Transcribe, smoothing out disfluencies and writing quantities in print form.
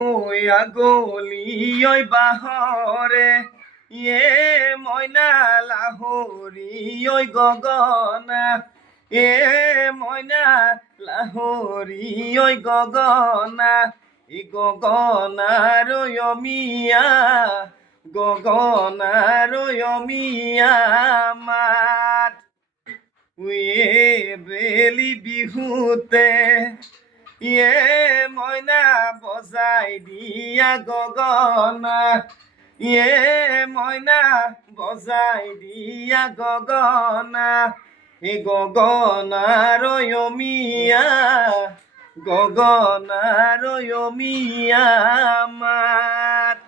ওয়া গলি ওই বাহরে ময়না লাহরি ওই গগনা ময়না লাহরি ওই গগনা গগনার মিয়া গগনার মিয়া মাত বেলি বিহুতে ময়না বজাই দিয়া গগনা ময়না বজাই দিয়া গগনা গগনার মিয়া গগনার মিয়া মাত